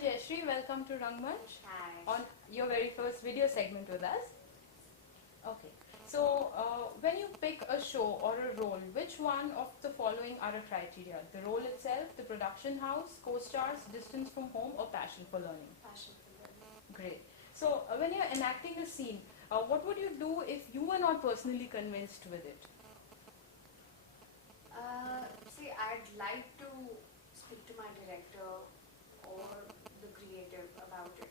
Jayashree, welcome to Rangmanch Hi. on your very first video segment with us. Okay, so when you pick a show or a role, which one of the following are a criteria? The role itself, the production house, co-stars, distance from home, or passion for learning? Passion for learning. Great. So when you're enacting a scene, what would you do if you were not personally convinced with it? See, I'd like to speak to my director or the creative about it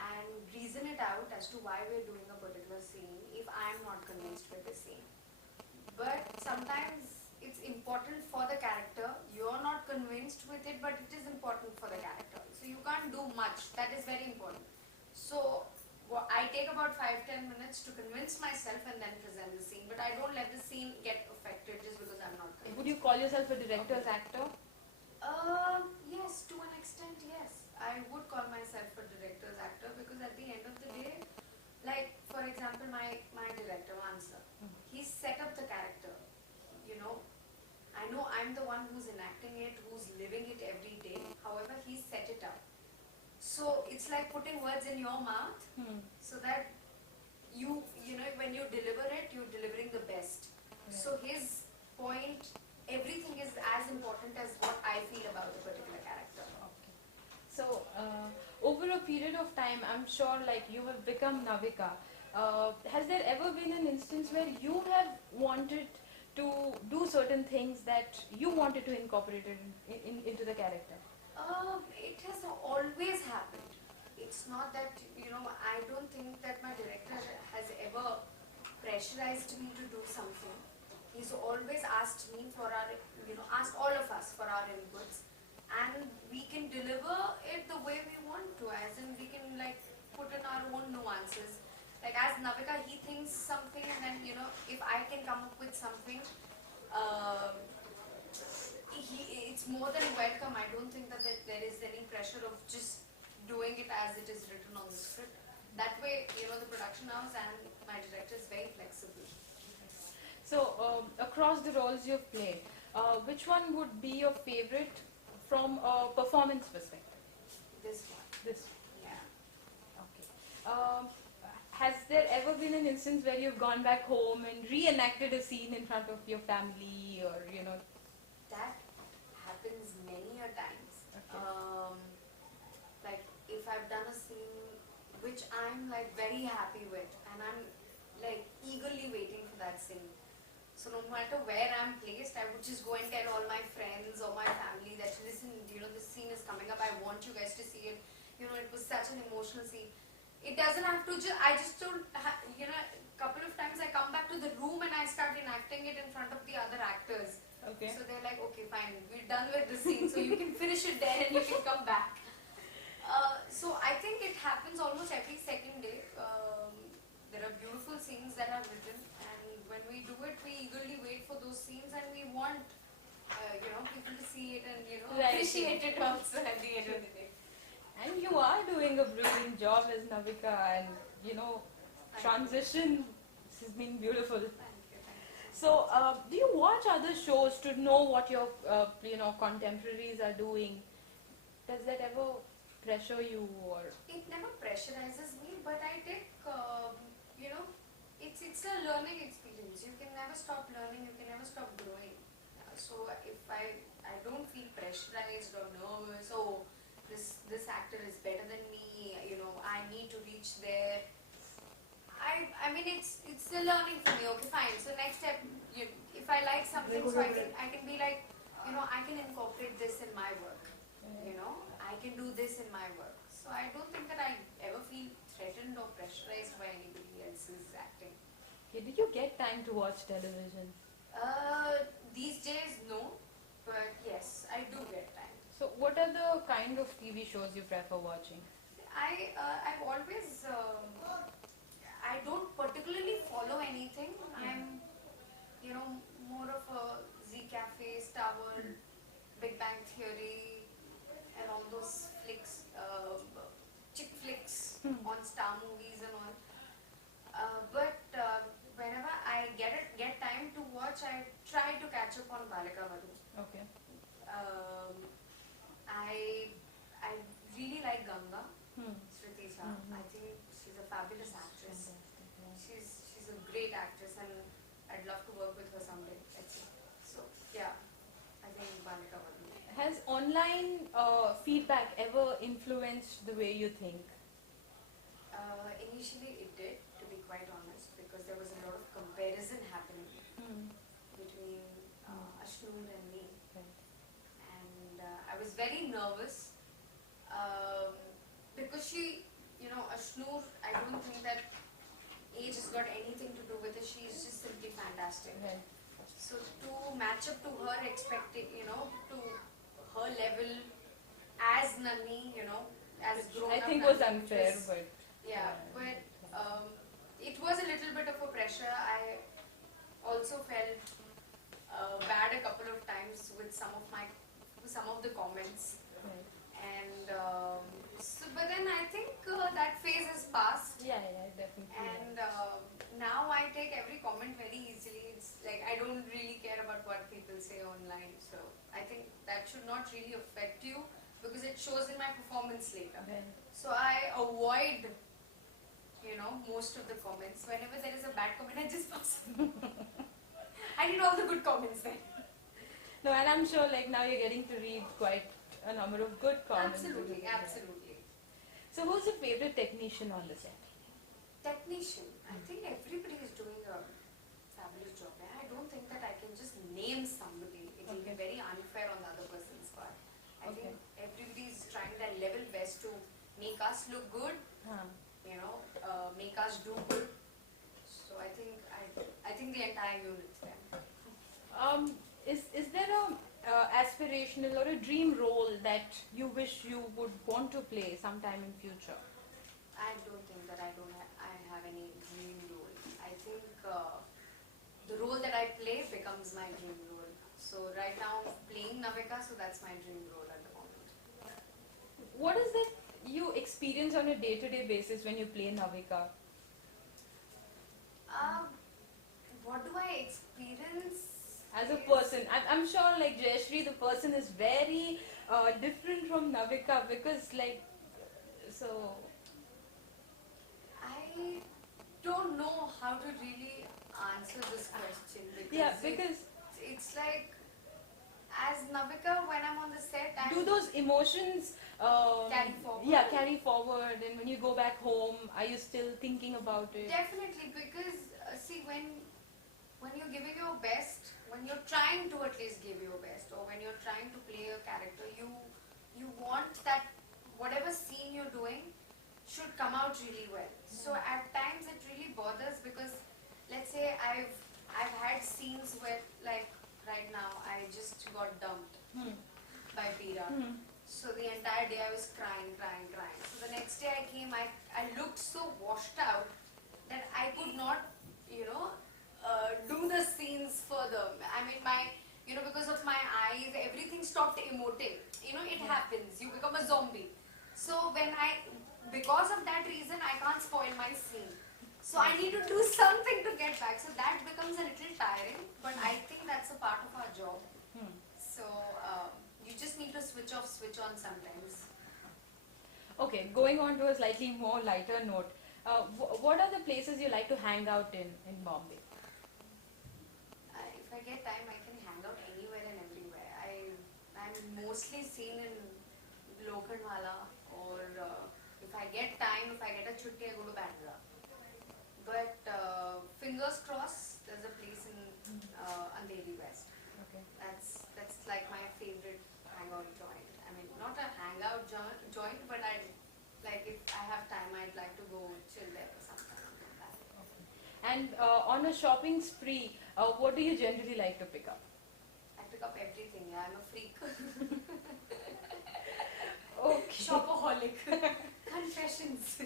and reason it out as to why we're doing a particular scene if I'm not convinced with the scene. But sometimes it's important for the character. You're not convinced with it, but it is important for the character. So you can't do much. That is very important. So I take about 5-10 minutes to convince myself and then present the scene. But I don't let the scene get affected just because I'm not convinced. Would you call yourself a director's actor? Yes, to an extent, yes. I would call myself a director's actor because at the end of the day, like for example, my director, Mansa, he set up the character. I know I'm the one who's enacting it, who's living it every day. However, he set it up. So it's like putting words in your mouth so that when you deliver it, you're delivering the best. Right. So his point, everything is as important as what I feel about the particular character. Okay. So, over a period of time, I'm sure like you have become Navika. Has there ever been an instance where you have wanted to do certain things that you wanted to incorporate into the character? It has always happened. It's not that, I don't think that my director has ever pressurized me to do something. He's always asked me asked all of us for our inputs, and we can deliver it the way we want to, as in we can like put in our own nuances. Like as Navika, he thinks something, and then if I can come up with something, it's more than welcome. I don't think that there is any pressure of just doing it as it is written on the script. That way, the production house and my director is very flexible. So, across the roles you've played, which one would be your favorite from a performance perspective? This one. This. Yeah. Okay. Has there ever been an instance where you've gone back home and reenacted a scene in front of your family, or That happens many a times. Okay. Like if I've done a scene which I'm like very happy with, and I'm like eagerly waiting for that scene. So no matter where I'm placed, I would just go and tell all my friends or my family that listen, this scene is coming up. I want you guys to see it. It was such an emotional scene. It doesn't have to I just don't, a couple of times I come back to the room and I start enacting it in front of the other actors. Okay. So they're like, okay, fine, we're done with the scene, so you can finish it there and you can come back. So I think it happens almost every second day. There are beautiful scenes that are written, and when we do it, we eagerly wait for those scenes, and we want, people to see it and, Right. appreciate it also at the end of the day. And you are doing a brilliant job as Navika, and transition has been beautiful. Thank you. So, do you watch other shows to know what your contemporaries are doing? Does that ever pressure you, or? It never pressurizes me, but I take, it's a learning experience. You can never stop learning, you can never stop growing. So if I don't feel pressurized or nervous, this actor is better than me, I need to reach there. I mean, it's a learning for me. Okay, fine. So next step, if I like something, so I can be like, I can incorporate this in my work. I can do this in my work. So I don't think that I ever feel threatened or pressurized by anybody else's acting. Okay, do you get time to watch television? These days, no, but yes, I do get time. So, what are the kind of TV shows you prefer watching? I've always, I don't particularly follow anything. I'm, more of a Z Cafe, Star World, Big Bang Theory, and all those flicks, chick flicks on Star Movies and all. But whenever I get time to watch, I try to catch up on Balika Vadu. Okay. I actress. Fantastic. Yeah. She's a great actress, and I'd love to work with her someday. So yeah, I think Balika Vadhu. Has online feedback ever influenced the way you think? Initially it did, to be quite honest, because there was a lot of comparison happening Hmm. between Ashnoor and me, Right. and I was very nervous um, because Ashnoor, I don't think that age has got anything to do with it. She's just simply fantastic. Right. So to match up to her to her level as Nani, as grown I up think was Nani, unfair, was, but but it was a little bit of a pressure. I also felt bad a couple of times with some of the comments, right. and but then I think that phase has passed, Yeah, definitely. and now I take every comment very easily. It's like I don't really care about what people say online, so I think that should not really affect you because it shows in my performance later. Right. So I avoid, most of the comments. Whenever there is a bad comment, I just pass. I need all the good comments then. No, and I'm sure like now you're getting to read quite a number of good comments. Absolutely, Yeah. absolutely. So who's your favorite technician on the set? Technician, I think everybody is doing a fabulous job. And I don't think that I can just name somebody. It will be Okay. very unfair on the other person's part. I Okay. think everybody is trying their level best to make us look good, Huh. make us do good. So I think the entire unit there. Is there a aspirational or a dream role that you wish you would want to play sometime in future? I don't think that I have any dream role. I think the role that I play becomes my dream role. So right now I'm playing Navika, so that's my dream role at the moment. What is that you experience on a day-to-day basis when you play Navika? What do I experience? As a person, I'm sure like Jayashree, the person is very different from Navika because so. I don't know how to really answer this question because, Yeah, because it's like as Navika when I'm on the set, do those emotions carry forward? Yeah, carry forward, and when you go back home, are you still thinking about it? Definitely, because see, when you're giving your best, when you're trying to at least give your best, or when you're trying to play a character, you want that whatever scene you're doing should come out really well. So at times it really bothers because let's say I've had scenes where like right now I just got dumped by Pira. So the entire day I was crying. So the next day I came, I looked so washed out that I could not, do the scenes further. I mean, because of my eyes, everything stopped emoting. It happens. You become a zombie. So because of that reason, I can't spoil my scene. So I need to do something to get back. So that becomes a little tiring, but I think that's a part of our job. So you just need to switch off, switch on sometimes. Okay, going on to a slightly more lighter note, what are the places you like to hang out in Bombay? If I get time, I can hang out anywhere and everywhere. I'm mostly seen in Lokhandwala, or if I get time, if I get a chutti, I go to Bandra. But fingers crossed, there's a place in Andheri West. Okay. That's like my favorite hangout joint. I mean, not a hangout joint, but if I have time, I'd like to go chill there for some time and come back. Okay. And on a shopping spree, what do you generally like to pick up? I pick up everything. Yeah, I'm a freak. Okay. Shopaholic. Confessions.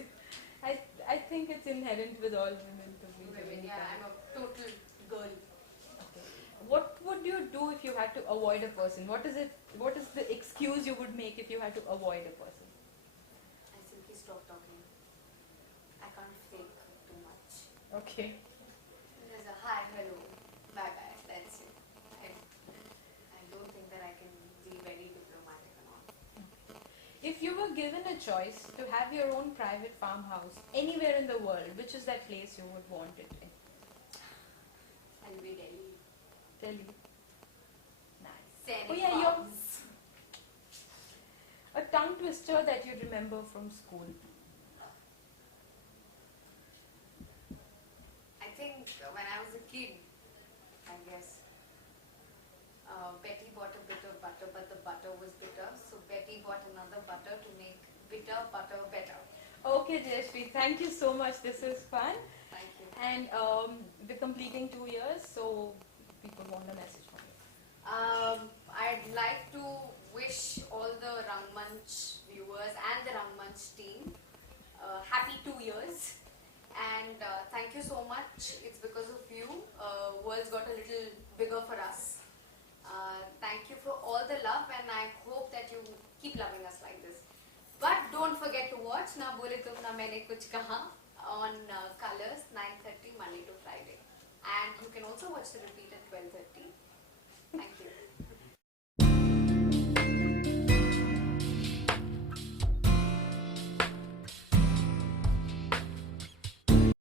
I think it's inherent with all women to be Women, doing yeah, that. I'm a total girl. Okay. What would you do if you had to avoid a person? What is the excuse you would make if you had to avoid a person? I simply stop talking. I can't fake too much. Okay. There's a hi, hello, bye bye. That's it. I don't think that I can be very diplomatic and all. If you were given a choice to have your own private farmhouse anywhere in the world, which is that place you would want it in? I'll be Delhi. Delhi. Nice. Scenic Oh yeah, farms. a tongue twister that you remember from school. I think when I was a kid, I guess, Betty bought a bit of butter, but the butter was bitter. So Betty bought another butter to make bitter butter better. Okay, Jayashree, thank you so much. This is fun. Thank you. And we're completing 2 years, so people want a message from you. I'd like to wish all the Rangmanch viewers and the Rangmanch team happy 2 years. And thank you so much. It's because of you. World's got a little bigger for us. Thank you for all the love, and I hope that you keep loving us like this. But don't forget to watch Na Bole Tum Na Maine Kuch Kaha on Colors 9:30 Monday to Friday. And you can also watch the repeat at 12:30.